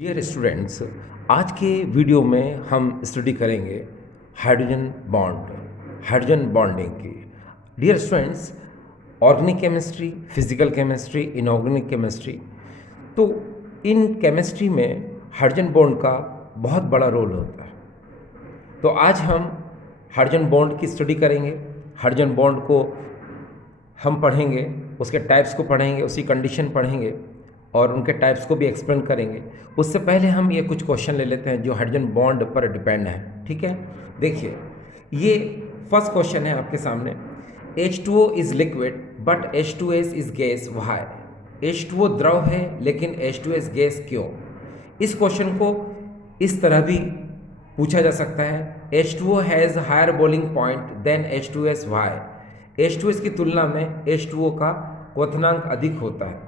Dear students, आज के video में हम स्टडी करेंगे हाइड्रोजन बॉन्डिंग की। Dear students, organic chemistry, physical chemistry, inorganic chemistry, तो इन केमिस्ट्री में हाइड्रोजन बॉन्ड का बहुत बड़ा रोल होता है। तो आज हम हाइड्रोजन बॉन्ड की स्टडी करेंगे। हाइड्रोजन बॉन्ड को हम पढ़ेंगे, उसके टाइप्स को पढ़ेंगे, उसकी कंडीशन पढ़ेंगे और उनके टाइप्स को भी एक्सप्लेन करेंगे। उससे पहले हम ये कुछ क्वेश्चन ले लेते हैं जो हाइड्रोजन बॉन्ड पर डिपेंड है। ठीक है, देखिए ये फर्स्ट क्वेश्चन है आपके सामने। H2O is liquid but H2S is gas, why? H2O द्रव है लेकिन H2S गैस क्यों? इस क्वेश्चन को इस तरह भी पूछा जा सकता है, H2O has higher boiling point than H2S, why? H2S की तुलना में H2O का क्वथनांक अधिक होता है।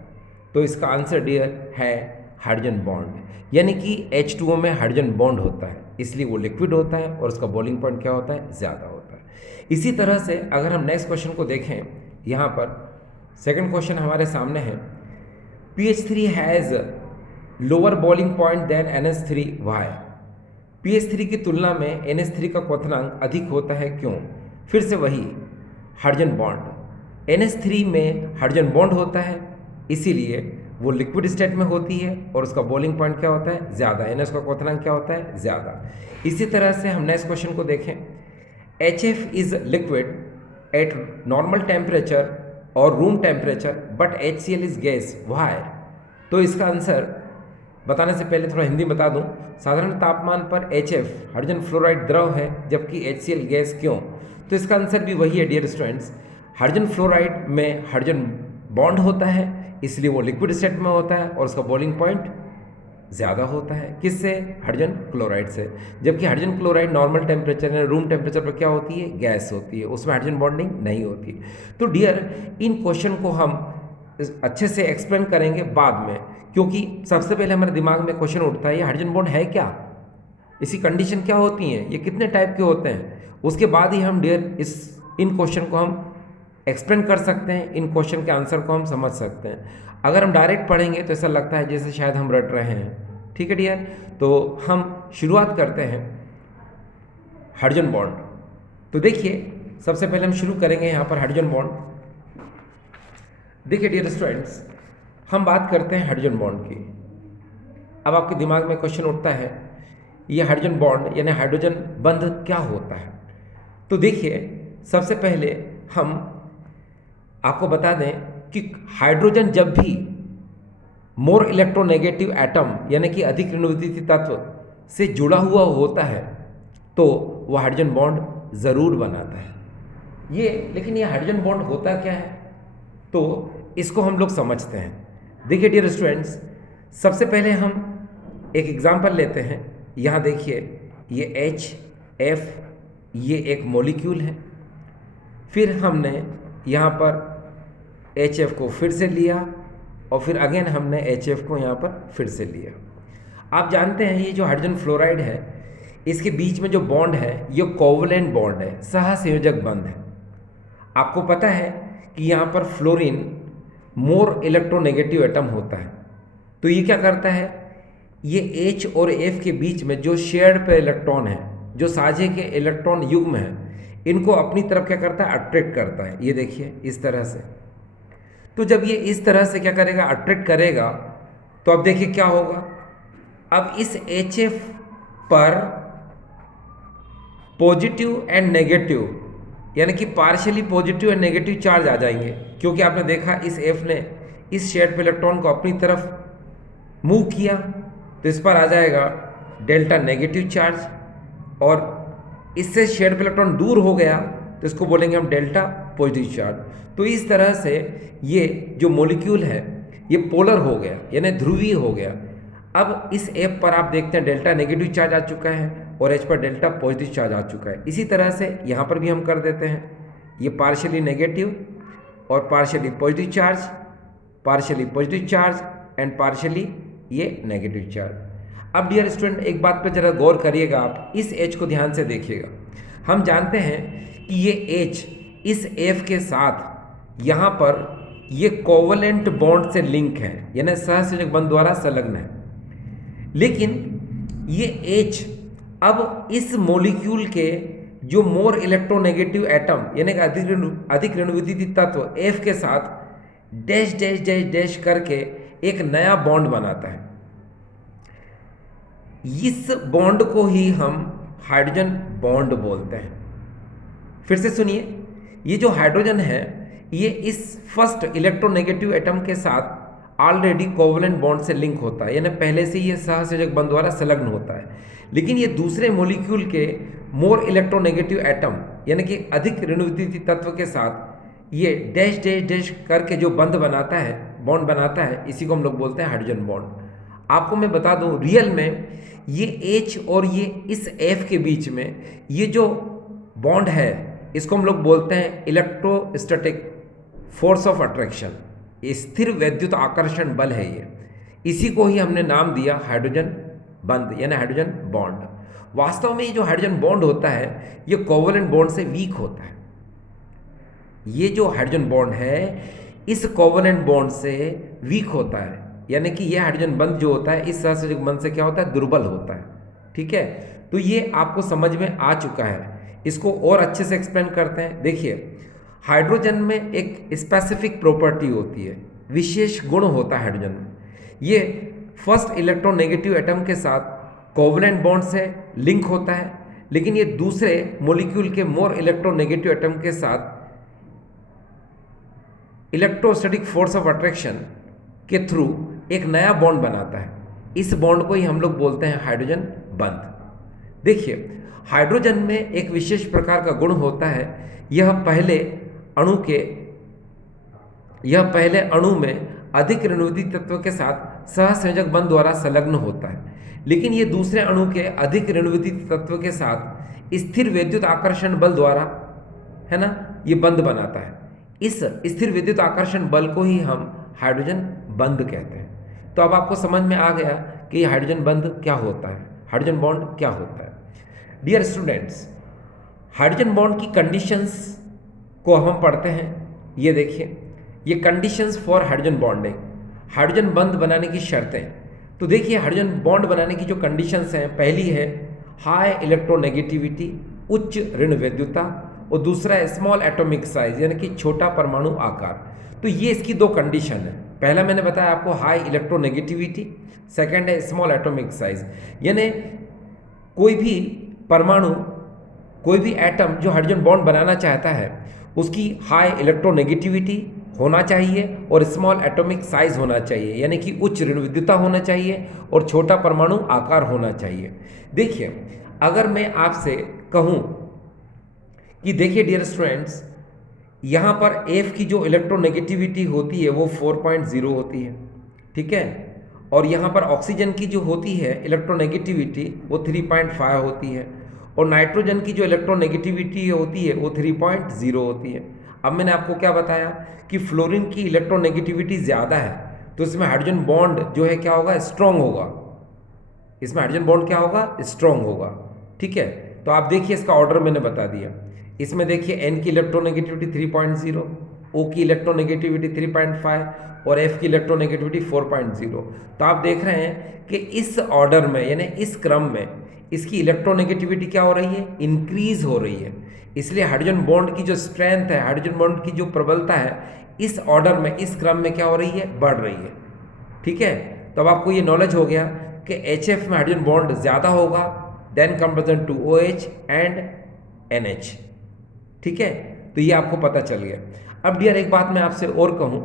तो इसका आंसर डियर है हाइड्रोजन बॉन्ड, यानी कि H2O में हाइड्रोजन बॉन्ड होता है, इसलिए वो लिक्विड होता है और उसका बॉइलिंग पॉइंट क्या होता है? ज़्यादा होता है। इसी तरह से अगर हम नेक्स्ट क्वेश्चन को देखें, यहाँ पर सेकंड क्वेश्चन हमारे सामने है, PH3 has lower boiling point than NH3, why? PH3 की तुलना में NH3 का क्वथनांक अधिक होता है, क्यों? फिर से वही हाइड्रोजन बॉन्ड, NH3 में हाइड्रोजन बॉन्ड होता है, इसीलिए वो लिक्विड स्टेट में होती है और उसका बॉइलिंग पॉइंट क्या होता है? ज़्यादा। NH का क्वथनांक क्या होता है? ज़्यादा। इसी तरह से हम नेक्स्ट क्वेश्चन को देखें, HF is liquid at normal temperature और room temperature but HCl is gas, why? तो इसका आंसर बताने से पहले थोड़ा हिंदी बता दूं। साधारण तापमान पर HF हाइड्रोजन फ्लोराइड द्रव है जबकि HCl गैस, क्यों? तो इसका आंसर भी वही है डियर स्टूडेंट्स, हाइड्रोजन फ्लोराइड में हाइड्रोजन बॉन्ड होता है, इसलिए वो लिक्विड स्टेट में होता है और उसका बॉइलिंग पॉइंट ज़्यादा होता है। किससे? हाइड्रोजन क्लोराइड से। जबकि हाइड्रोजन क्लोराइड नॉर्मल टेम्परेचर या रूम टेम्परेचर पर क्या होती है? गैस होती है, उसमें हाइड्रोजन बॉन्डिंग नहीं होती। तो डियर, इन क्वेश्चन को हम अच्छे से एक्सप्लेन करेंगे बाद में, क्योंकि सबसे पहले हमारे दिमाग में क्वेश्चन उठता है ये हाइड्रोजन बॉन्ड है क्या, इसकी कंडीशन क्या होती हैं, ये कितने टाइप के होते हैं। उसके बाद ही हम डियर इन क्वेश्चन को हम एक्सप्लेन कर सकते हैं, इन क्वेश्चन के आंसर को हम समझ सकते हैं। अगर हम डायरेक्ट पढ़ेंगे तो ऐसा लगता है जैसे शायद हम रट रहे हैं। ठीक है डियर, तो हम शुरुआत करते हैं हाइड्रोजन बॉन्ड। तो देखिए सबसे पहले हम शुरू करेंगे यहाँ पर हाइड्रोजन बॉन्ड। देखिए डियर स्टूडेंट्स, हम बात करते हैं हाइड्रोजन बॉन्ड की। अब आपके दिमाग में क्वेश्चन उठता है ये हाइड्रोजन बॉन्ड यानी हाइड्रोजन बंध क्या होता है। तो देखिए सबसे पहले हम आपको बता दें कि हाइड्रोजन जब भी मोर इलेक्ट्रोनेगेटिव एटम यानी कि अधिक ऋणात्मक तत्व से जुड़ा हुआ होता है तो वह हाइड्रोजन बॉन्ड ज़रूर बनाता है। लेकिन ये हाइड्रोजन बॉन्ड होता क्या है, तो इसको हम लोग समझते हैं। देखिए डियर स्टूडेंट्स, सबसे पहले हम एक एग्जांपल लेते हैं। यहाँ देखिए ये HF, ये एक मॉलिक्यूल है। फिर हमने यहाँ पर HF को फिर से लिया और फिर अगेन हमने HF को यहाँ पर फिर से लिया। आप जानते हैं ये जो हाइड्रोजन फ्लोराइड है इसके बीच में जो बॉन्ड है ये कोवलेंट बॉन्ड है, सहसंयोजक बंध है। आपको पता है कि यहाँ पर फ्लोरीन मोर इलेक्ट्रोनेगेटिव एटम होता है, तो ये क्या करता है, ये H और F के बीच में जो शेयर्ड पे इलेक्ट्रॉन है, जो साझे के इलेक्ट्रॉन युग्म है, इनको अपनी तरफ क्या करता है? अट्रैक्ट करता है। ये देखिए इस तरह से। तो जब ये इस तरह से क्या करेगा? अट्रैक्ट करेगा, तो अब देखिए क्या होगा। अब इस HF पर पॉजिटिव एंड नेगेटिव यानी कि partially positive and negative charge आ जाएंगे, क्योंकि आपने देखा इस F ने इस शेयर्ड पे इलेक्ट्रॉन को अपनी तरफ मूव किया, तो इस पर आ जाएगा डेल्टा नेगेटिव चार्ज, और इससे शेयर्ड पे इलेक्ट्रॉन दूर हो गया तो इसको बोलेंगे हम डेल्टा पॉजिटिव चार्ज। तो इस तरह से ये जो मॉलिक्यूल है ये पोलर हो गया यानी ध्रुवीय हो गया। अब इस F पर आप देखते हैं डेल्टा नेगेटिव चार्ज आ चुका है और H पर डेल्टा पॉजिटिव चार्ज आ चुका है। इसी तरह से यहाँ पर भी हम कर देते हैं, ये पार्शियली नेगेटिव और partially positive charge, partially positive charge and partially ये नेगेटिव चार्ज। अब डियर स्टूडेंट एक बात पर जरा गौर करिएगा, आप इस H को ध्यान से देखिएगा। हम जानते हैं कि ये H इस F के साथ यहाँ पर ये कोवलेंट बॉन्ड से लिंक है यानी सहसंयोजक बंध द्वारा संलग्न है। लेकिन ये H अब इस मॉलिक्यूल के जो मोर इलेक्ट्रोनेगेटिव एटम यानी कि अधिक ऋणविद्युतीय तत्व F के साथ डैश डैश डैश डैश करके एक नया बॉन्ड बनाता है। इस बॉन्ड को ही हम हाइड्रोजन बॉन्ड बोलते हैं। फिर से सुनिए, ये जो हाइड्रोजन है ये इस फर्स्ट इलेक्ट्रोनेगेटिव एटम के साथ ऑलरेडी कोवलेंट बॉन्ड से लिंक होता है, यानी पहले से ये सहसंयोजक बंध द्वारा संलग्न होता है। लेकिन ये दूसरे मॉलिक्यूल के मोर इलेक्ट्रोनेगेटिव एटम यानी कि अधिक ऋणविद्युतीय तत्व के साथ ये डैश डैश डैश करके जो बंध बनाता है, बॉन्ड बनाता है, इसी को हम लोग बोलते हैं हाइड्रोजन बॉन्ड। आपको मैं बता दूं, रियल में ये H और ये इस F के बीच में ये जो बॉन्ड है इसको हम लोग बोलते हैं इलेक्ट्रोस्टैटिक फोर्स ऑफ अट्रैक्शन, स्थिर वैद्युत आकर्षण बल है ये। इसी को ही हमने नाम दिया हाइड्रोजन बंध यानी हाइड्रोजन बॉन्ड। वास्तव में ये जो हाइड्रोजन बॉन्ड होता है ये कोवलेंट बॉन्ड से वीक होता है। ये जो हाइड्रोजन बॉन्ड है इस कोवलेंट बॉन्ड से वीक होता है, यानी कि ये हाइड्रोजन बंध जो होता है इस सहसंयोजक बंध से क्या होता है, दुर्बल होता है। ठीक है, तो ये आपको समझ में आ चुका है। इसको और अच्छे से एक्सप्लेन करते हैं। देखिए, हाइड्रोजन में एक स्पेसिफिक प्रॉपर्टी होती है, विशेष गुण होता है हाइड्रोजन में। ये फर्स्ट इलेक्ट्रोनेगेटिव एटम के साथ कोवलेंट बॉन्ड से लिंक होता है, लेकिन ये दूसरे मॉलिक्यूल के मोर इलेक्ट्रोनेगेटिव एटम के साथ इलेक्ट्रोस्टैटिक फोर्स ऑफ अट्रैक्शन के थ्रू एक नया बॉन्ड बनाता है। इस बॉन्ड को ही हम लोग बोलते हैं हाइड्रोजन बंध। देखिए, हाइड्रोजन में एक विशेष प्रकार का गुण होता है, यह पहले अणु में अधिक ऋणविद्युतीय तत्व के साथ सहसंयोजक बंध द्वारा संलग्न होता है, लेकिन ये दूसरे अणु के अधिक ऋणविद्युतीय तत्व के साथ स्थिर विद्युत आकर्षण बल द्वारा, है ना, ये बंध बनाता है। इस स्थिर विद्युत आकर्षण बल को ही हम हाइड्रोजन बंध कहते हैं। तो अब आपको समझ में आ गया कि हाइड्रोजन बंध क्या होता है, हाइड्रोजन बॉन्ड क्या होता है। डियर स्टूडेंट्स, हाइड्रोजन बॉन्ड की कंडीशंस को हम पढ़ते हैं। ये देखिए, ये conditions for hydrogen bonding, hydrogen बंध बनाने की शर्तें। तो देखिए, हाइड्रोजन बॉन्ड बनाने की जो कंडीशंस हैं, पहली है हाई इलेक्ट्रोनेगेटिविटी, उच्च ऋण वैद्युता, और दूसरा है स्मॉल एटॉमिक साइज यानी कि छोटा परमाणु आकार। तो ये इसकी दो कंडीशन है। पहला मैंने बताया आपको हाई इलेक्ट्रोनेगेटिविटी, सेकंड है स्मॉल एटॉमिक साइज, यानी कोई भी परमाणु, कोई भी एटम जो हाइड्रोजन बॉन्ड बनाना चाहता है उसकी हाई इलेक्ट्रोनेगेटिविटी होना चाहिए और स्मॉल एटॉमिक साइज होना चाहिए, यानी कि उच्च ऋण विद्युता होना चाहिए और छोटा परमाणु आकार होना चाहिए। देखिए, अगर मैं आपसे कहूँ कि देखिए डियर स्टूडेंट्स, यहाँ पर F की जो इलेक्ट्रोनेगेटिविटी होती है वो 4.0 होती है, ठीक है, और यहाँ पर ऑक्सीजन की जो होती है इलेक्ट्रोनेगेटिविटी वो 3.5 होती है, और नाइट्रोजन की जो इलेक्ट्रोनेगेटिविटी होती है वो 3.0 होती है। अब मैंने आपको क्या बताया कि फ्लोरीन की इलेक्ट्रोनेगेटिविटी ज़्यादा है, तो इसमें हाइड्रोजन बॉन्ड जो है क्या होगा, स्ट्रॉन्ग होगा। इसमें हाइड्रोजन बॉन्ड क्या होगा, स्ट्रॉन्ग होगा। ठीक है, तो आप देखिए इसका ऑर्डर मैंने बता दिया। इसमें देखिए N की इलेक्ट्रोनेगेटिविटी 3.0, O की इलेक्ट्रोनेगेटिविटी 3.5 और F की इलेक्ट्रोनेगेटिविटी 4.0। तो आप देख रहे हैं कि इस ऑर्डर में यानी इस क्रम में इसकी इलेक्ट्रोनेगेटिविटी क्या हो रही है, इंक्रीज हो रही है। इसलिए हाइड्रोजन बॉन्ड की जो स्ट्रेंथ है, हाइड्रोजन बॉन्ड की जो प्रबलता है, इस ऑर्डर में, इस क्रम में क्या हो रही है, बढ़ रही है। ठीक है, तो अब आपको ये नॉलेज हो गया कि HF में हाइड्रोजन बॉन्ड ज़्यादा होगा than comparison to OH and NH। ठीक है, तो ये आपको पता चल गया। अब डियर एक बात मैं आपसे और कहूँ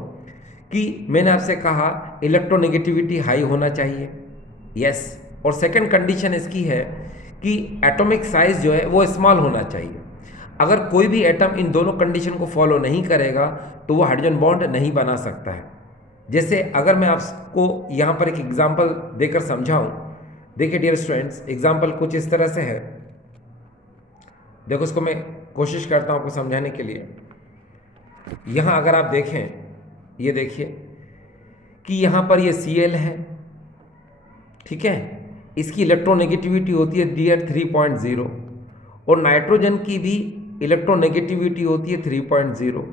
कि मैंने आपसे कहा इलेक्ट्रोनेगेटिविटी हाई होना चाहिए, यस, और सेकंड कंडीशन इसकी है कि एटॉमिक साइज जो है वो स्मॉल होना चाहिए। अगर कोई भी एटम इन दोनों कंडीशन को फॉलो नहीं करेगा तो वो हाइड्रोजन बॉन्ड नहीं बना सकता है। जैसे अगर मैं आपको यहाँ पर एक एग्जाम्पल देकर समझाऊँ, देखिए डियर स्टूडेंट्स, एग्जाम्पल कुछ इस तरह से है। देखो, इसको मैं कोशिश करता हूँ आपको समझाने के लिए। यहाँ अगर आप देखें, ये देखिए कि यहाँ पर ये Cl है, ठीक है, इसकी इलेक्ट्रोनेगेटिविटी होती है डियर 3.0 और नाइट्रोजन की भी इलेक्ट्रोनेगेटिविटी होती है 3.0,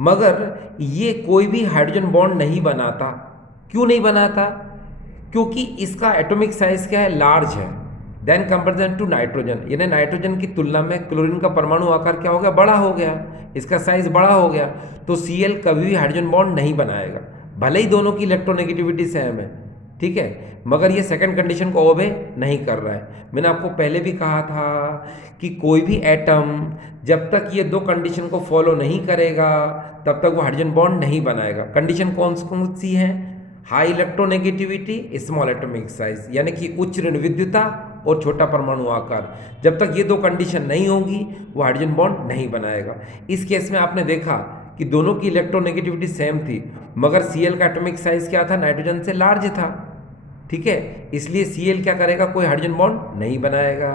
मगर ये कोई भी हाइड्रोजन बॉन्ड नहीं बनाता। क्यों नहीं बनाता? क्योंकि इसका एटॉमिक साइज क्या है, लार्ज है देन कंपेरिजन टू नाइट्रोजन, यानी नाइट्रोजन की तुलना में क्लोरीन का परमाणु आकार क्या हो गया, बड़ा हो गया, इसका साइज बड़ा हो गया। तो Cl कभी भी हाइड्रोजन बॉन्ड नहीं बनाएगा, भले ही दोनों की इलेक्ट्रोनेगेटिविटी सेम है, ठीक है, मगर ये सेकंड कंडीशन को ओबे नहीं कर रहा है। मैंने आपको पहले भी कहा था कि कोई भी एटम जब तक ये दो कंडीशन को फॉलो नहीं करेगा तब तक वो हाइड्रोजन बॉन्ड नहीं बनाएगा। कंडीशन कौन कौन सी है, high electronegativity, small atomic size, यानी कि उच्च ऋण विद्युता और छोटा परमाणु आकार। जब तक ये दो कंडीशन नहीं होगी वो हाइड्रोजन बॉन्ड नहीं बनाएगा। इस केस में आपने देखा कि दोनों की इलेक्ट्रोनेगेटिविटी सेम थी, मगर Cl का एटॉमिक साइज क्या था, नाइट्रोजन से लार्ज था, ठीक है, इसलिए Cl क्या करेगा, कोई हाइड्रोजन बॉन्ड नहीं बनाएगा।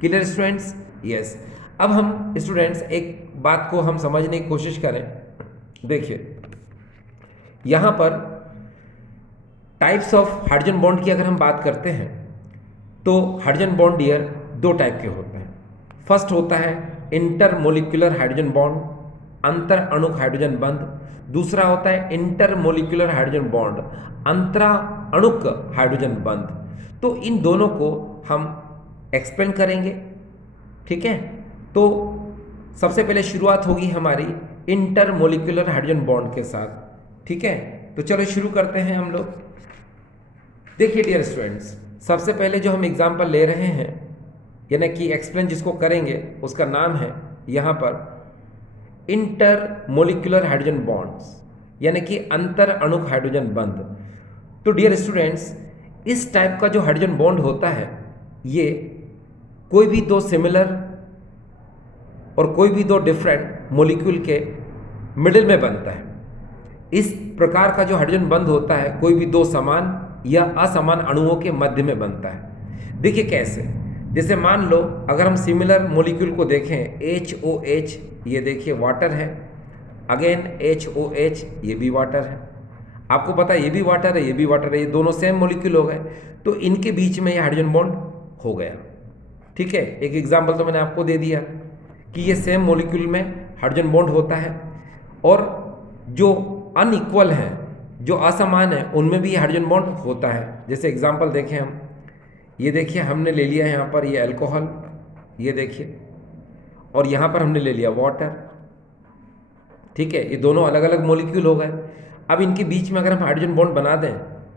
Clear students? यस। अब हम स्टूडेंट्स एक बात को हम समझने की कोशिश करें। देखिए यहाँ पर टाइप्स ऑफ हाइड्रोजन बॉन्ड की अगर हम बात करते हैं तो हाइड्रोजन बॉन्ड डियर दो टाइप के होते हैं। फर्स्ट होता है इंटरमोलिकुलर हाइड्रोजन बॉन्ड, अंतर अणुक हाइड्रोजन बंध। दूसरा होता है इंटरमोलिकुलर हाइड्रोजन बॉन्ड, अंतरा अणुक हाइड्रोजन बंध। तो इन दोनों को हम एक्सप्लेन करेंगे, ठीक है। तो सबसे पहले शुरुआत होगी हमारी इंटरमोलिकुलर हाइड्रोजन बॉन्ड के साथ, ठीक है। तो चलो शुरू करते हैं हम लोग। देखिए डियर स्टूडेंट्स, सबसे पहले जो हम एग्जाम्पल ले रहे हैं यानी कि एक्सप्लेन जिसको करेंगे उसका नाम है यहाँ पर इंटरमोलिकुलर हाइड्रोजन बॉन्ड्स, यानी कि अंतर अणुक हाइड्रोजन बंध। तो डियर स्टूडेंट्स, इस टाइप का जो हाइड्रोजन बॉन्ड होता है ये कोई भी दो सिमिलर और कोई भी दो डिफरेंट मॉलिक्यूल के मिडिल में बनता है। इस प्रकार का जो हाइड्रोजन बंध होता है कोई भी दो समान या असमान अणुओं के मध्य में बनता है। देखिए कैसे, जैसे मान लो अगर हम सिमिलर मॉलिक्यूल को देखें, HOH, ये देखिए वाटर है, अगेन HOH, ये भी वाटर है, आपको पता है ये भी वाटर है, ये भी वाटर है, ये दोनों सेम मॉलिक्यूल हो गए, तो इनके बीच में ये हाइड्रोजन बॉन्ड हो गया, ठीक है। एक एग्जाम्पल तो मैंने आपको दे दिया कि ये सेम मॉलिक्यूल में हाइड्रोजन बॉन्ड होता है, और जो अनइक्वल है, जो असमान है, उनमें भी हाइड्रोजन बॉन्ड होता है। जैसे एग्जाम्पल देखें हम, ये देखिए हमने ले लिया है यहाँ पर ये अल्कोहल, ये देखिए, और यहाँ पर हमने ले लिया वाटर, ठीक है, ये दोनों अलग अलग मॉलिक्यूल हो गए। अब इनके बीच में अगर हम हाइड्रोजन बॉन्ड बना दें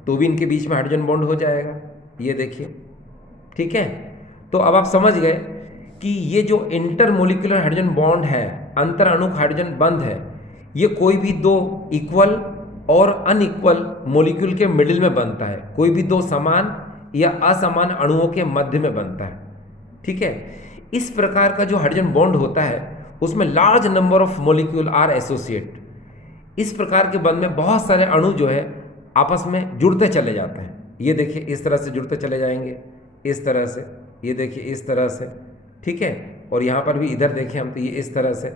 तो भी इनके बीच में हाइड्रोजन बॉन्ड हो जाएगा, ये देखिए, ठीक है। तो अब आप समझ गए कि ये जो इंटरमोलिकुलर हाइड्रोजन बॉन्ड है, अंतर अणुक हाइड्रोजन बंध है, ये कोई भी दो इक्वल और अनइक्वल मॉलिक्यूल के मिडिल में बनता है, कोई भी दो समान या असमान अणुओं के मध्य में बनता है, ठीक है। इस प्रकार का जो हाइड्रोजन बॉन्ड होता है उसमें large number of molecule are associate. इस प्रकार के बंध में बहुत सारे अणु जो है आपस में जुड़ते चले जाते हैं। ये देखिए इस तरह से जुड़ते चले जाएंगे, इस तरह से, ये देखिए इस तरह से, ठीक है, और यहाँ पर भी इधर देखें हम तो ये इस तरह से,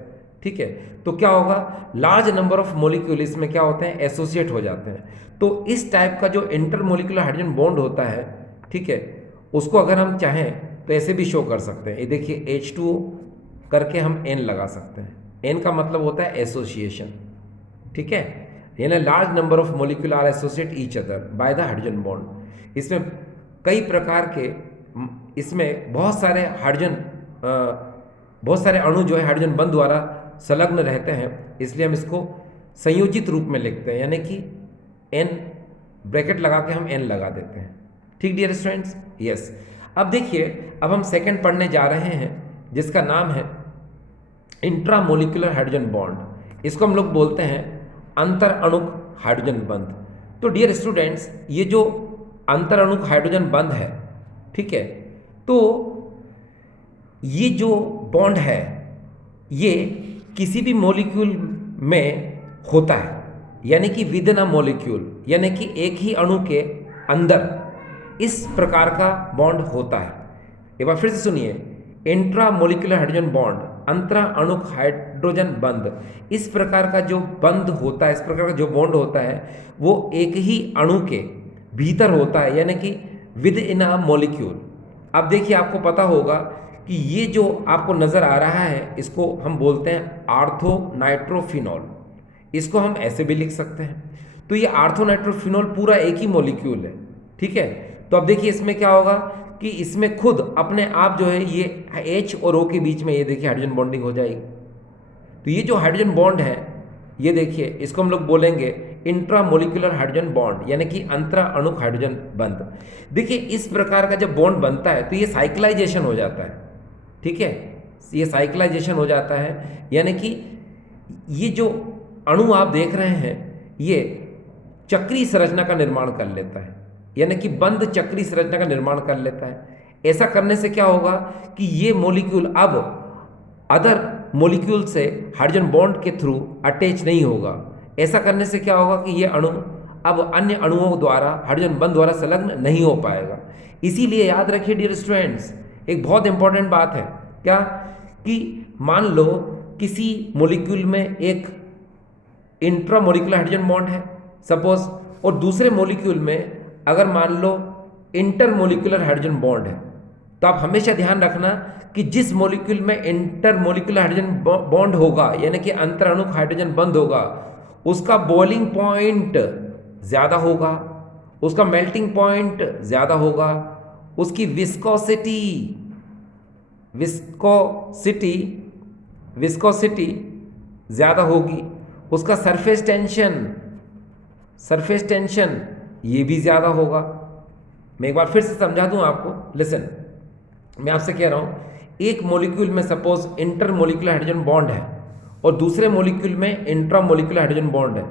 ठीक है। तो क्या होगा, लार्ज नंबर ऑफ मॉलिक्यूल इसमें क्या होते हैं, एसोसिएट हो जाते हैं। तो इस टाइप का जो इंटरमोलिकुलर हाइड्रोजन बॉन्ड होता है, ठीक है, उसको अगर हम चाहें तो ऐसे भी शो कर सकते हैं। ये देखिए H2O करके हम N लगा सकते हैं। N का मतलब होता है एसोसिएशन, ठीक है, यानी large number of molecule are associate each other by the hydrogen bond. इसमें कई प्रकार के, इसमें बहुत सारे हाइड्रोजन, बहुत सारे अणु जो है हाइड्रोजन बंध द्वारा संलग्न रहते हैं, इसलिए हम इसको संयोजित रूप में लिखते हैं, यानी कि N ब्रैकेट लगा के हम N लगा देते हैं, ठीक डियर स्टूडेंट्स। यस। अब देखिए, अब हम सेकंड पढ़ने जा रहे हैं जिसका नाम है इंट्रामोलिकुलर हाइड्रोजन बॉन्ड। इसको हम लोग बोलते हैं अंतर अणुक हाइड्रोजन बंध। तो डियर स्टूडेंट्स, ये जो अंतर अणुक हाइड्रोजन बंध है, ठीक है, तो ये जो बॉन्ड है ये किसी भी मॉलिक्यूल में होता है, यानी कि विद इन अ मॉलिक्यूल, यानी कि एक ही अणु के अंदर इस प्रकार का बॉन्ड होता है। एक बार फिर से सुनिए, इंट्रामोलिकुलर हाइड्रोजन बॉन्ड, अंतरा अणुक हाइड्रोजन बंध, इस प्रकार का जो बंध होता है, इस प्रकार का जो बॉन्ड होता है वो एक ही अणु के भीतर होता है, यानी कि विद इन अ मॉलिक्यूल। अब देखिए आपको पता होगा कि ये जो आपको नज़र आ रहा है इसको हम बोलते हैं आर्थो नाइट्रोफिनॉल। इसको हम ऐसे भी लिख सकते हैं। तो ये आर्थो नाइट्रोफिनॉल पूरा एक ही मॉलिक्यूल है, ठीक है। तो अब देखिए इसमें क्या होगा कि इसमें खुद अपने आप जो है ये H और O के बीच में ये देखिए हाइड्रोजन बॉन्डिंग हो जाएगी। तो ये जो हाइड्रोजन बॉन्ड है ये देखिए इसको हम लोग बोलेंगे इंट्रामोलिकुलर हाइड्रोजन बॉन्ड, यानी कि अंतरा अणुक हाइड्रोजन बंध। देखिए इस प्रकार का जब बॉन्ड बनता है तो ये साइक्लाइजेशन हो जाता है, ठीक है, ये साइक्लाइजेशन हो जाता है, यानी कि ये जो अणु आप देख रहे हैं ये चक्रीय संरचना का निर्माण कर लेता है, यानी कि बंध चक्रीय संरचना का निर्माण कर लेता है। ऐसा करने से क्या होगा कि ये मॉलिक्यूल अब अदर मॉलिक्यूल से हाइड्रोजन बॉन्ड के थ्रू अटैच नहीं होगा। ऐसा करने से क्या होगा कि ये अणु अब अन्य अणुओं द्वारा हाइड्रोजन बंध द्वारा संलग्न नहीं हो पाएगा। इसीलिए याद रखिए डियर स्टूडेंट्स, एक बहुत इंपॉर्टेंट बात है क्या कि मान लो किसी मॉलिक्यूल में एक इंट्रामोलिकुलर हाइड्रोजन बॉन्ड है सपोज, और दूसरे मॉलिक्यूल में अगर मान लो इंटरमोलिकुलर हाइड्रोजन बॉन्ड है, तो आप हमेशा ध्यान रखना कि जिस मॉलिक्यूल में इंटरमोलिकुलर हाइड्रोजन बॉन्ड होगा, यानी कि अंतराणुक हाइड्रोजन बंध होगा, उसका बॉइलिंग पॉइंट ज़्यादा होगा, उसका मेल्टिंग पॉइंट ज़्यादा होगा, उसकी विस्कोसिटी विस्कोसिटी ज़्यादा होगी, उसका सरफेस टेंशन ये भी ज़्यादा होगा। मैं एक बार फिर से समझा दूं आपको, लिसन, मैं आपसे कह रहा हूं एक मॉलिक्यूल में सपोज इंटरमोलिकुलर हाइड्रोजन बॉन्ड है और दूसरे मॉलिक्यूल में इंट्रामोलिकुलर हाइड्रोजन बॉन्ड है,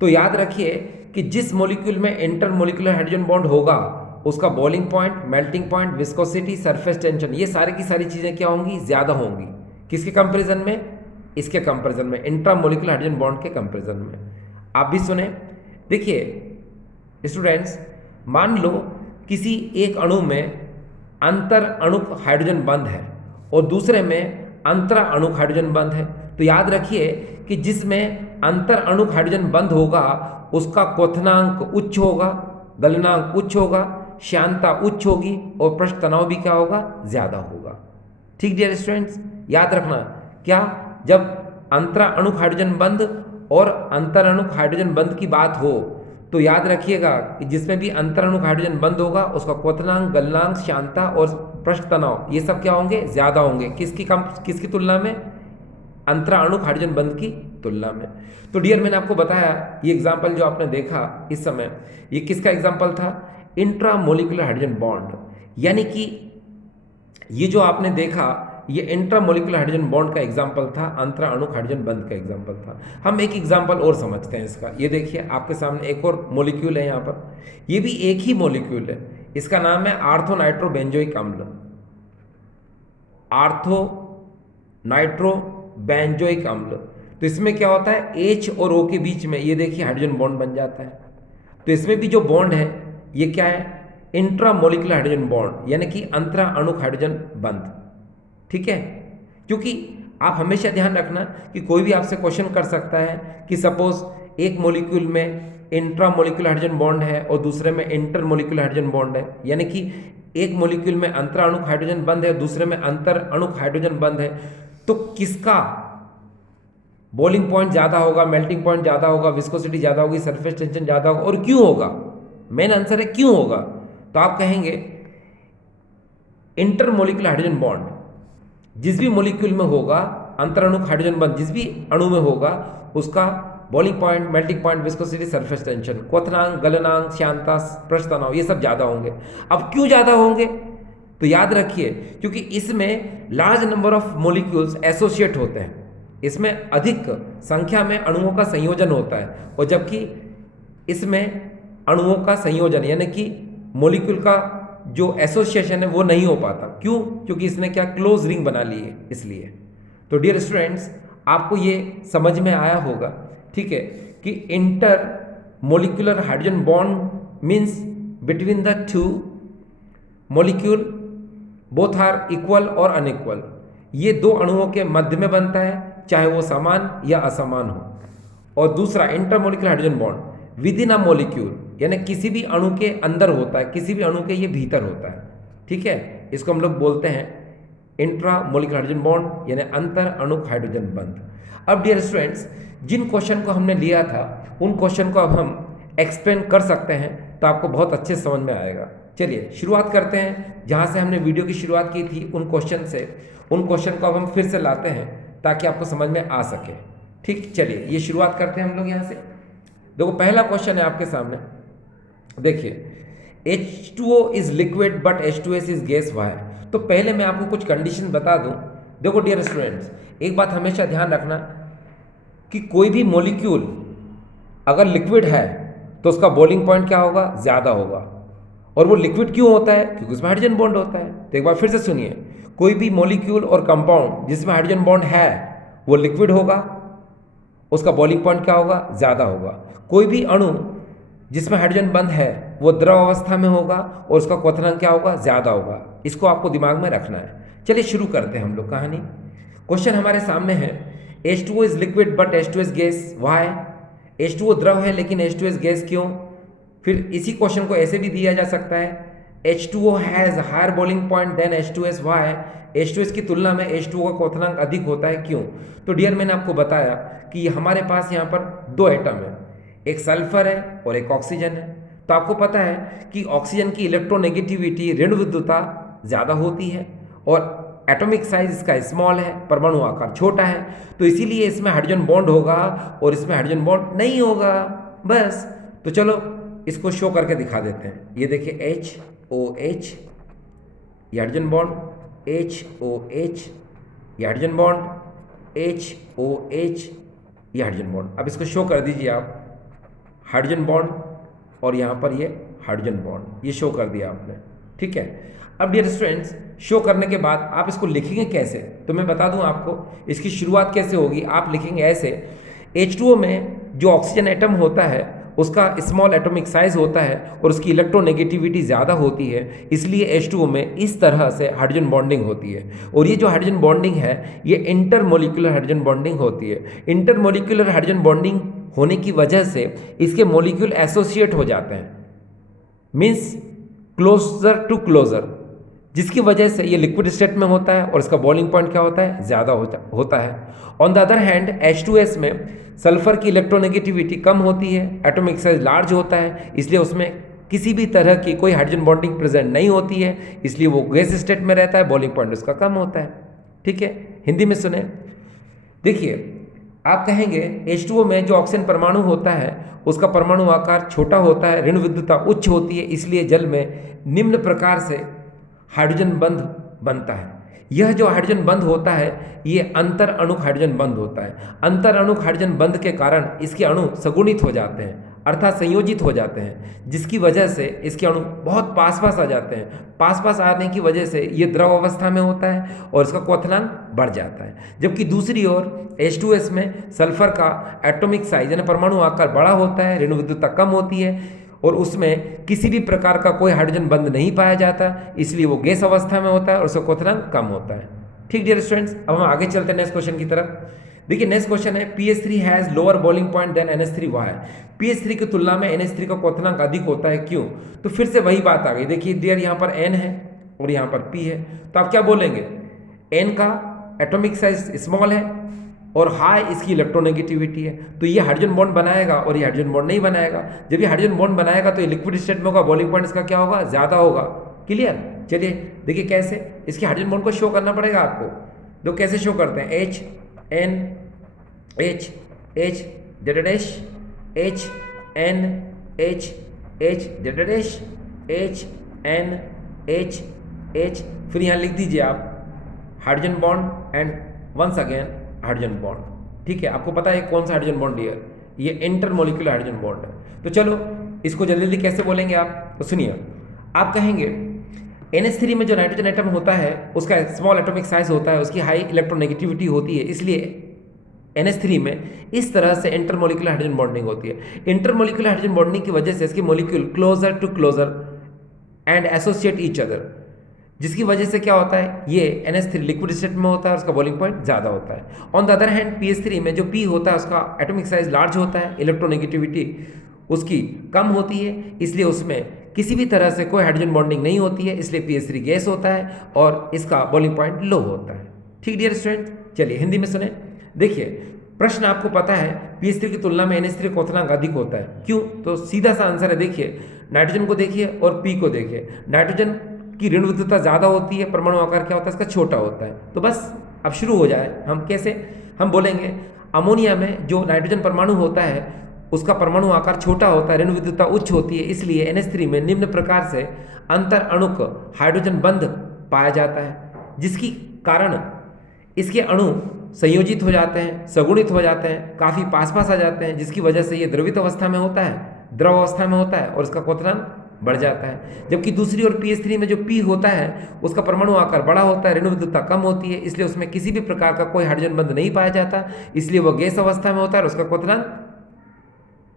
तो याद रखिए कि जिस मॉलिक्यूल में इंटरमोलिकुलर हाइड्रोजन बॉन्ड होगा उसका boiling point, melting point, viscosity, surface tension ये सारी की सारी चीज़ें क्या होंगी, ज़्यादा होंगी। किसके कंपेरिजन में, इसके कंपेरिजन में, इंट्रामोलिकुलर हाइड्रोजन बॉन्ड के कंपेरिजन में। आप भी सुने, देखिए स्टूडेंट्स, मान लो किसी एक अणु में अंतर अणुक हाइड्रोजन बंध है और दूसरे में अंतरा अणुक हाइड्रोजन बंध है, तो याद रखिए कि जिसमें अंतर अणुक हाइड्रोजन बंध होगा उसका क्वथनांक उच्च होगा, गलनांक उच्च होगा, श्यानता उच्च होगी और पृष्ठ तनाव भी क्या होगा, ज़्यादा होगा। ठीक डियर स्टूडेंट्स, याद रखना क्या, जब अंतरा अणुक हाइड्रोजन बंध और अंतर अणुक हाइड्रोजन बंध की बात हो तो याद रखिएगा कि जिसमें भी अंतर अणुक हाइड्रोजन बंध होगा उसका क्वथनांक, गलनांक, श्यानता और पृष्ठ तनाव ये सब क्या होंगे, ज़्यादा होंगे। किसकी तुलना में, अंतरा अणुक हाइड्रोजन बंध की तुलना में। तो डियर मैंने आपको बताया ये एग्जाम्पल जो आपने देखा इस समय, ये किसका एग्जाम्पल था, इंट्रामोलिकुलर हाइड्रोजन बॉन्ड, यानी कि ये जो आपने देखा ये इंट्रामोलिकुलर हाइड्रोजन बॉन्ड का एग्जाम्पल था, अंतरा अणुक हाइड्रोजन बंध का एग्जाम्पल था। हम एक एग्जाम्पल और समझते हैं इसका। ये देखिए आपके सामने एक और मॉलिक्यूल है यहाँ पर, ये भी एक ही मॉलिक्यूल है, इसका नाम है आर्थो नाइट्रो बेंजोइक अम्ल, आर्थो नाइट्रो बेंजोइक अम्ल। तो इसमें क्या होता है, H और O के बीच में ये देखिए हाइड्रोजन बॉन्ड बन जाता है। तो इसमें भी जो बॉन्ड है ये क्या है, इंट्रामोलिकुलर हाइड्रोजन बॉन्ड, यानी कि अंतरा अणुक हाइड्रोजन बंध। ठीक है, क्योंकि आप हमेशा ध्यान रखना कि कोई भी आपसे क्वेश्चन कर सकता है कि सपोज एक मॉलिक्यूल में इंट्रामोलिकुलर हाइड्रोजन बॉन्ड है और दूसरे में इंटरमोलिकुलर हाइड्रोजन बॉन्ड है, यानी कि एक मॉलिक्यूल में अंतरा अणुक हाइड्रोजन बंध है, दूसरे में अंतर अणुक हाइड्रोजन बंध है, तो किसका बॉइलिंग पॉइंट ज़्यादा होगा, मेल्टिंग पॉइंट ज़्यादा होगा, विस्कोसिटी ज़्यादा होगी, सरफेस टेंशन ज़्यादा होगा, और क्यों होगा, मेन आंसर है क्यों होगा। तो आप कहेंगे इंटरमोलिकुलर हाइड्रोजन बॉन्ड जिस भी मॉलिक्यूल में होगा, अंतराणुक हाइड्रोजन बंध जिस भी अणु में होगा, उसका boiling point, melting point, viscosity, surface tension, क्वथनांक, गलनांक, श्यानता, पृष्ठ तनाव ये सब ज़्यादा होंगे। अब क्यों ज़्यादा होंगे, तो याद रखिए क्योंकि इसमें large number of molecules associate होते हैं, इसमें अधिक संख्या में अणुओं का संयोजन होता है, और जबकि इसमें अणुओं का संयोजन यानी कि मॉलिक्यूल का जो एसोसिएशन है वो नहीं हो पाता। क्यों, क्योंकि इसने क्या क्लोज रिंग बना ली है इसलिए। तो डियर स्टूडेंट्स, आपको ये समझ में आया होगा, ठीक है, कि intermolecular hydrogen bond means between the two molecule both are equal और अनइक्वल। ये दो अणुओं के मध्य में बनता है, चाहे वो समान या असमान हो। और दूसरा intermolecular hydrogen bond with in a molecule, यानी किसी भी अणु के अंदर होता है, किसी भी अणु के ये भीतर होता है। ठीक है, इसको हम लोग बोलते हैं इंट्रामोलिकुलर हाइड्रोजन बॉन्ड, यानी अंतर अणुक हाइड्रोजन बंध। अब डियर स्टूडेंट्स, जिन क्वेश्चन को हमने लिया था उन क्वेश्चन को अब हम एक्सप्लेन कर सकते हैं तो आपको बहुत अच्छे से समझ में आएगा। चलिए शुरुआत करते हैं, जहाँ से हमने वीडियो की शुरुआत की थी उन क्वेश्चन से। उन क्वेश्चन को अब हम फिर से लाते हैं ताकि आपको समझ में आ सके। ठीक, चलिए ये शुरुआत करते हैं हम लोग यहाँ से। देखो पहला क्वेश्चन है आपके सामने, देखिए H2O is liquid but H2S is gas, why? तो पहले मैं आपको कुछ कंडीशन बता दूं। देखो डियर स्टूडेंट्स, एक बात हमेशा ध्यान रखना कि कोई भी मॉलिक्यूल अगर लिक्विड है तो उसका बॉइलिंग पॉइंट क्या होगा, ज़्यादा होगा। और वो लिक्विड क्यों होता है, क्योंकि उसमें हाइड्रोजन बॉन्ड होता है। तो एक बार फिर से सुनिए, कोई भी मॉलिक्यूल और कंपाउंड जिसमें हाइड्रोजन बॉन्ड है वो लिक्विड होगा, उसका बॉइलिंग पॉइंट क्या होगा, ज़्यादा होगा। कोई भी अणु जिसमें हाइड्रोजन बंद है वो द्रव अवस्था में होगा और उसका क्वथनांक क्या होगा, ज़्यादा होगा। इसको आपको दिमाग में रखना है। चलिए शुरू करते हैं हम लोग कहानी। क्वेश्चन हमारे सामने है, H2O is liquid but H2S gas, why? H2O द्रव है लेकिन H2S गैस क्यों? फिर इसी क्वेश्चन को ऐसे भी दिया जा सकता है, H2O has higher boiling point than H2S, why? H2S की तुलना में H2O का क्वथनांक अधिक होता है, क्यों? तो डियर मैंने आपको बताया कि हमारे पास यहाँ पर दो एटम है, एक सल्फर है और एक ऑक्सीजन है। तो आपको पता है कि ऑक्सीजन की इलेक्ट्रोनेगेटिविटी, ऋण विद्युता ज़्यादा होती है और एटॉमिक साइज इसका स्मॉल है, परमाणु आकार छोटा है। तो इसीलिए इसमें हाइड्रोजन बॉन्ड होगा और इसमें हाइड्रोजन बॉन्ड नहीं होगा, बस। तो चलो इसको शो करके दिखा देते हैं। ये देखिए HOH, ये हाइड्रोजन बॉन्ड, HOH, ये हाइड्रोजन बॉन्ड, HOH, ये हाइड्रोजन बॉन्ड। अब इसको शो कर दीजिए आप, हाइड्रोजन बॉन्ड और यहाँ पर ये हाइड्रोजन बॉन्ड, ये शो कर दिया आपने, ठीक है। अब डियर स्टूडेंट्स, शो करने के बाद आप इसको लिखेंगे कैसे, तो मैं बता दूं आपको इसकी शुरुआत कैसे होगी। आप लिखेंगे ऐसे, H2O में जो ऑक्सीजन एटम होता है उसका स्मॉल एटॉमिक साइज होता है और उसकी इलेक्ट्रोनेगेटिविटी ज़्यादा होती है, इसलिए H2O में इस तरह से हाइड्रोजन बॉन्डिंग होती है। और ये जो हाइड्रोजन बॉन्डिंग है ये इंटरमोलिकुलर हाइड्रोजन बॉन्डिंग होती है। इंटरमोलिकुलर हाइड्रोजन बॉन्डिंग होने की वजह से इसके मॉलिक्यूल एसोसिएट हो जाते हैं, मीन्स क्लोजर टू क्लोजर, जिसकी वजह से ये लिक्विड स्टेट में होता है और इसका बॉइलिंग पॉइंट क्या होता है, ज़्यादा होता है। On the other hand H2S में सल्फर की इलेक्ट्रोनेगेटिविटी कम होती है, एटॉमिक साइज लार्ज होता है, इसलिए उसमें किसी भी तरह की कोई हाइड्रोजन बॉन्डिंग प्रेजेंट नहीं होती है, इसलिए वो गैस स्टेट में रहता है, बॉइलिंग पॉइंट उसका कम होता है, ठीक है। हिंदी में सुने, देखिए आप कहेंगे H2O में जो ऑक्सीजन परमाणु होता है उसका परमाणु आकार छोटा होता है, ऋण विद्युता उच्च होती है, इसलिए जल में निम्न प्रकार से हाइड्रोजन बंध बनता है। यह जो हाइड्रोजन बंध होता है ये अंतर अणुक हाइड्रोजन बंध होता है। अंतर अणुक हाइड्रोजन बंध के कारण इसके अणु सगुणित हो जाते हैं, अर्थात संयोजित हो जाते हैं, जिसकी वजह से इसके अणु बहुत पास पास आ जाते हैं। पास पास आने की वजह से ये द्रव अवस्था में होता है और इसका क्वथनांक बढ़ जाता है। जबकि दूसरी ओर H2S में सल्फर का एटॉमिक साइज यानी परमाणु आकार बड़ा होता है, ऋण विद्युता कम होती है और उसमें किसी भी प्रकार का कोई हाइड्रोजन बंध नहीं पाया जाता, इसलिए वो गैस अवस्था में होता है और उसका क्वथनांक कम होता है। ठीक डियर स्टूडेंट्स, अब हम आगे चलते हैं नेक्स्ट क्वेश्चन की तरफ। देखिए नेक्स्ट क्वेश्चन है, PH3 has lower boiling point than NH3, why? PH3 की तुलना में NH3 का क्वथनांक अधिक होता है, क्यों? तो फिर से वही बात आ गई। देखिए डियर यहाँ पर N है और यहाँ पर P है, तो आप क्या बोलेंगे, N का एटॉमिक साइज स्मॉल है और हाई इसकी इलेक्ट्रोनेगेटिविटी है, तो ये हाइड्रोजन बॉन्ड बनाएगा और ये हाइड्रोजन बॉन्ड नहीं बनाएगा। जब ये हाइड्रोजन बॉन्ड बनाएगा तो ये लिक्विड स्टेट में होगा, बॉइलिंग पॉइंट इसका क्या होगा, ज़्यादा होगा। क्लियर? चलिए देखिए कैसे इसके हाइड्रोजन बॉन्ड को शो करना पड़ेगा आपको। तो कैसे शो करते हैं, H N H H dash H N H H dash H N H H, फिर यहाँ लिख दीजिए आप hydrogen bond and once again hydrogen bond. ठीक है, आपको पता है कौन सा हाइड्रोजन बॉन्ड है, ये इंटरमोलिकुलर हाइड्रोजन बॉन्ड है। तो चलो इसको जल्दी जल्दी कैसे बोलेंगे आप, तो सुनिए। आप कहेंगे NH3 में जो नाइट्रोजन एटम होता है उसका स्मॉल एटॉमिक साइज होता है, उसकी हाई इलेक्ट्रोनेगेटिविटी होती है, इसलिए NH3 में इस तरह से इंटरमोलिकुलर हाइड्रोजन बॉन्डिंग होती है। इंटरमोलिकुलर हाइड्रोजन बॉन्डिंग की वजह से इसके molecule closer to closer and associate each other, जिसकी वजह से क्या होता है, ये NH3 लिक्विड स्टेट में होता है, उसका बॉइलिंग पॉइंट ज़्यादा होता है। On the other hand PH3 में जो P होता है उसका एटॉमिक साइज लार्ज होता है, इलेक्ट्रोनेगेटिविटी उसकी कम होती है, इसलिए उसमें किसी भी तरह से कोई हाइड्रोजन बॉन्डिंग नहीं होती है, इसलिए PH3 गैस होता है और इसका बॉइलिंग पॉइंट लो होता है। ठीक डियर स्टूडेंट, चलिए हिंदी में सुने। देखिए प्रश्न आपको पता है PH3 की तुलना में NH3 क्वथनांक अधिक होता है, क्यों? तो सीधा सा आंसर है, देखिए नाइट्रोजन को देखिए और पी को देखिए। नाइट्रोजन की ऋण विद्युतता ज़्यादा होती है, परमाणु आकार क्या होता है इसका, छोटा होता है। तो बस अब शुरू हो जाए, हम कैसे, हम बोलेंगे अमोनिया में जो नाइट्रोजन परमाणु होता है उसका परमाणु आकार छोटा होता है, ऋण विद्युतता उच्च होती है, इसलिए NH3 में निम्न प्रकार से अंतर अणुक हाइड्रोजन बंध पाया जाता है, जिसकी कारण इसके अणु संयोजित हो जाते हैं, सगुणित हो जाते हैं, काफ़ी पास पास आ जाते हैं, जिसकी वजह से ये द्रवित अवस्था में होता है, द्रव अवस्था में होता है और इसका क्वथनांक बढ़ जाता है। जबकि दूसरी ओर PH3 में जो P होता है उसका परमाणु आकार बड़ा होता है, ऋण विद्युतता कम होती है, इसलिए उसमें किसी भी प्रकार का कोई हाइड्रोजन बंध नहीं पाया जाता, इसलिए वह गैस अवस्था में होता है और उसका क्वथनांक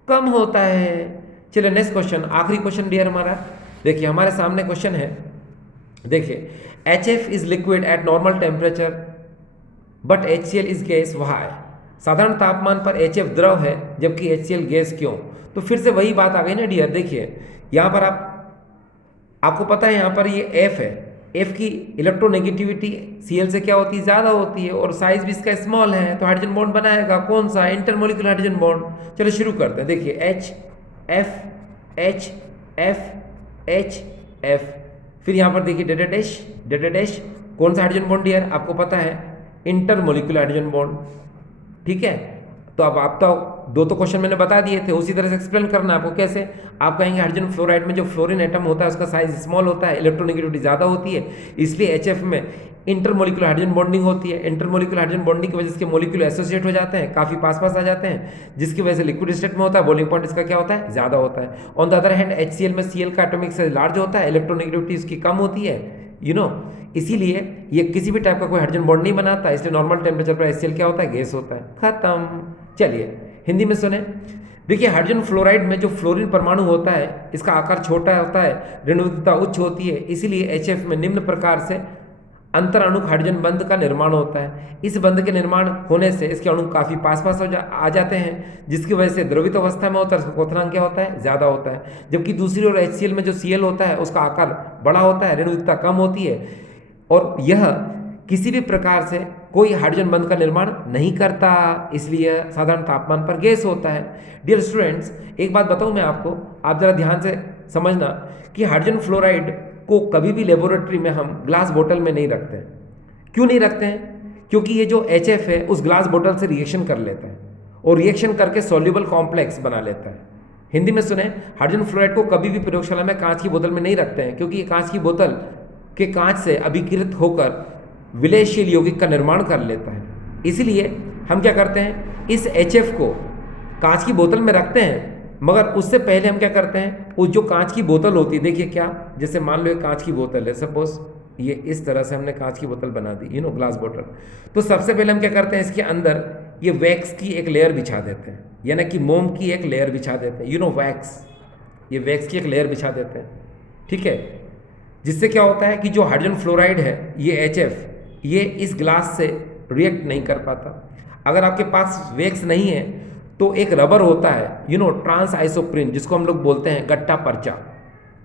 कम होता है। चलिए नेक्स्ट क्वेश्चन, आखिरी क्वेश्चन डियर हमारा। देखिए हमारे सामने क्वेश्चन है, देखिए HF is liquid at normal temperature but HCl is gas, why? साधारण तापमान पर HF द्रव है जबकि HCl गैस, क्यों? तो फिर से वही बात आ गई ना डियर। देखिए यहाँ पर आपको पता है यहाँ पर ये F है, F की इलेक्ट्रोनेगेटिविटी Cl से क्या होती है, ज़्यादा होती है और साइज भी इसका स्मॉल है, तो हाइड्रोजन बॉन्ड बनाएगा कौन सा, इंटरमोलिकुलर हाइड्रोजन बॉन्ड। चलो शुरू करते हैं। देखिए H F H F H F, फिर यहाँ पर देखिए डेटा डैश, कौन सा हाइड्रोजन बॉन्ड डियर, आपको पता है इंटरमोलिकुलर हाइड्रोजन बॉन्ड, ठीक है। तो अब आप तो दो क्वेश्चन मैंने बता दिए थे, उसी तरह से एक्सप्लेन करना है आपको। कैसे? आप कहेंगे हाइड्रोजन फ्लोराइड में जो फ्लोरीन एटम होता है उसका साइज स्मॉल होता है, इलेक्ट्रोनेगेटिविटी ज़्यादा होती है, इसलिए HF में इंटरमोलिकुलर हाइड्रोजन बॉन्डिंग होती है। इंटरमोलिकुलर हाइड्रोजन बॉन्डिंग की वजह से इसके मोलिक्यूल एसोसिएट हो जाते हैं, काफ़ी पास पास आ जाते हैं, जिसकी वजह से लिक्विड स्टेट में होता है, बॉइलिंग पॉइंट इसका क्या होता है, ज़्यादा होता है। On the other hand HCl में Cl का एटॉमिक साइज लार्ज होता है, इलेक्ट्रोनेगेटिविटी इसकी कम होती है, इसीलिए ये किसी भी टाइप का कोई हाइड्रोजन बॉन्ड नहीं बनाता, इसलिए नॉर्मल टेम्परेचर पर HCl क्या होता है, गैस होता है। खत्म। चलिए हिंदी में सुने। देखिए हाइड्रोजन फ्लोराइड में जो फ्लोरीन परमाणु होता है इसका आकार छोटा होता है, ऋण विद्युतता उच्च होती है, इसीलिए HF में निम्न प्रकार से अंतर अणुक हाइड्रोजन बंध का निर्माण होता है। इस बंध के निर्माण होने से इसके अणु काफ़ी पास पास आ जाते हैं, जिसकी वजह से द्रवित अवस्था में होता है, उसका क्वथनांक क्या होता है, ज़्यादा होता है। जबकि दूसरी ओर HCl में जो Cl होता है उसका आकार बड़ा होता है, ऋण विद्युतता कम होती है और यह किसी भी प्रकार से कोई हाइड्रोजन बंध का निर्माण नहीं करता, इसलिए साधारण तापमान पर गैस होता है। डियर स्टूडेंट्स, एक बात बताऊं मैं आपको, आप जरा ध्यान से समझना कि हाइड्रोजन फ्लोराइड को कभी भी लेबोरेटरी में हम ग्लास बोतल में नहीं रखते हैं। क्यों नहीं रखते हैं? क्योंकि ये जो HF है उस ग्लास बोतल से रिएक्शन कर लेता है और रिएक्शन करके सॉल्युबल कॉम्प्लेक्स बना लेता है। हिंदी में सुने, हाइड्रोजन फ्लोराइड को कभी भी प्रयोगशाला में कांच की बोतल में नहीं रखते हैं, क्योंकि ये कांच की बोतल के कांच से अभिकृत होकर विलयशील यौगिक का निर्माण कर लेता है। इसलिए हम क्या करते हैं, इस HF को कांच की बोतल में रखते हैं, मगर उससे पहले हम क्या करते हैं, उस जो कांच की बोतल होती है, देखिए क्या, जैसे मान लो एक कांच की बोतल है, सपोज ये इस तरह से हमने कांच की बोतल बना दी, ग्लास बोतल। तो सबसे पहले हम क्या करते हैं, इसके अंदर ये वैक्स की एक लेयर बिछा देते हैं, यानी कि मोम की एक लेयर बिछा देते हैं, वैक्स, ये वैक्स की एक लेयर बिछा देते हैं, ठीक है। जिससे क्या होता है कि जो हाइड्रोजन फ्लोराइड है, ये HF, ये इस ग्लास से रिएक्ट नहीं कर पाता। अगर आपके पास वैक्स नहीं है तो एक रबर होता है, ट्रांस आइसोप्रीन, जिसको हम लोग बोलते हैं गट्टा पर्चा,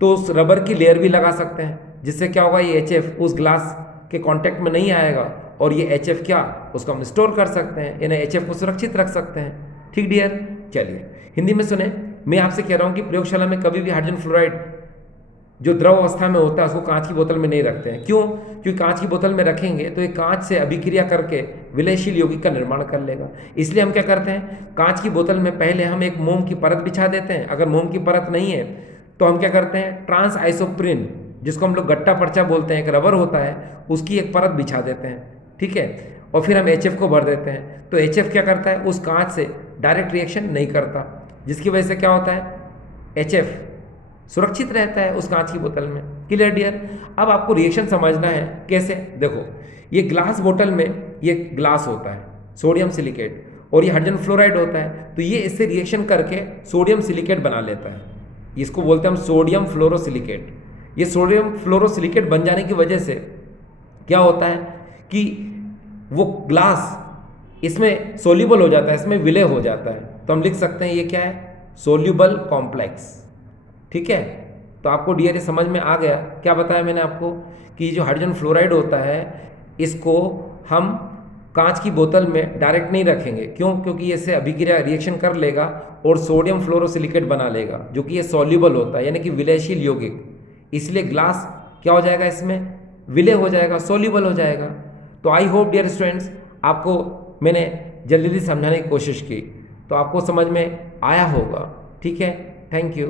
तो उस रबर की लेयर भी लगा सकते हैं, जिससे क्या होगा, ये HF उस ग्लास के कांटेक्ट में नहीं आएगा और ये HF क्या, उसको हम स्टोर कर सकते हैं, यानी HF को सुरक्षित रख सकते हैं। ठीक डियर। चलिए हिंदी में सुने, मैं आपसे कह रहा हूँ कि प्रयोगशाला में कभी भी हाइड्रोजन फ्लोराइड जो द्रव अवस्था में होता है उसको कांच की बोतल में नहीं रखते हैं। क्यों? क्योंकि कांच की बोतल में रखेंगे तो ये कांच से अभिक्रिया करके विलयशील यौगिक का निर्माण कर लेगा। इसलिए हम क्या करते हैं, कांच की बोतल में पहले हम एक मोम की परत बिछा देते हैं। अगर मोम की परत नहीं है तो हम क्या करते हैं, ट्रांस आइसोप्रीन, जिसको हम लोग गट्टा पर्चा बोलते हैं, एक रबर होता है, उसकी एक परत बिछा देते हैं, ठीक है। और फिर हम HF को भर देते हैं। तो HF क्या करता है, उस कांच से डायरेक्ट रिएक्शन नहीं करता, जिसकी वजह से क्या होता है, HF सुरक्षित रहता है उस कांच की बोतल में। Clear dear. अब आपको रिएक्शन समझना है कैसे। देखो, ये ग्लास बोतल में ये ग्लास होता है, सोडियम सिलिकेट, और ये हाइड्रोजन फ्लोराइड होता है, तो ये इससे रिएक्शन करके सोडियम सिलिकेट बना लेता है। इसको बोलते हैं हम सोडियम फ्लोरोसिलिकेट। ये सोडियम फ्लोरोसिलिकेट बन जाने की वजह से क्या होता है कि वो ग्लास इसमें सोल्यूबल हो जाता है, इसमें विलय हो जाता है। तो हम लिख सकते हैं ये क्या है, सोल्यूबल कॉम्प्लेक्स। ठीक है। तो आपको डियर समझ में आ गया। क्या बताया मैंने आपको कि जो हाइड्रोजन फ्लोराइड होता है इसको हम कांच की बोतल में डायरेक्ट नहीं रखेंगे। क्यों? क्योंकि इससे अभिक्रिया रिएक्शन कर लेगा और सोडियम फ्लोरोसिलिकेट बना लेगा, जो कि ये सॉल्युबल होता है, यानी कि विलयशील यौगिक। इसलिए ग्लास क्या हो जाएगा, इसमें विलय हो जाएगा, सॉल्युबल हो जाएगा। तो आई होप डियर स्टूडेंट्स, आपको मैंने जल्दी जल्दी समझाने की कोशिश की, तो आपको समझ में आया होगा। ठीक है, थैंक यू।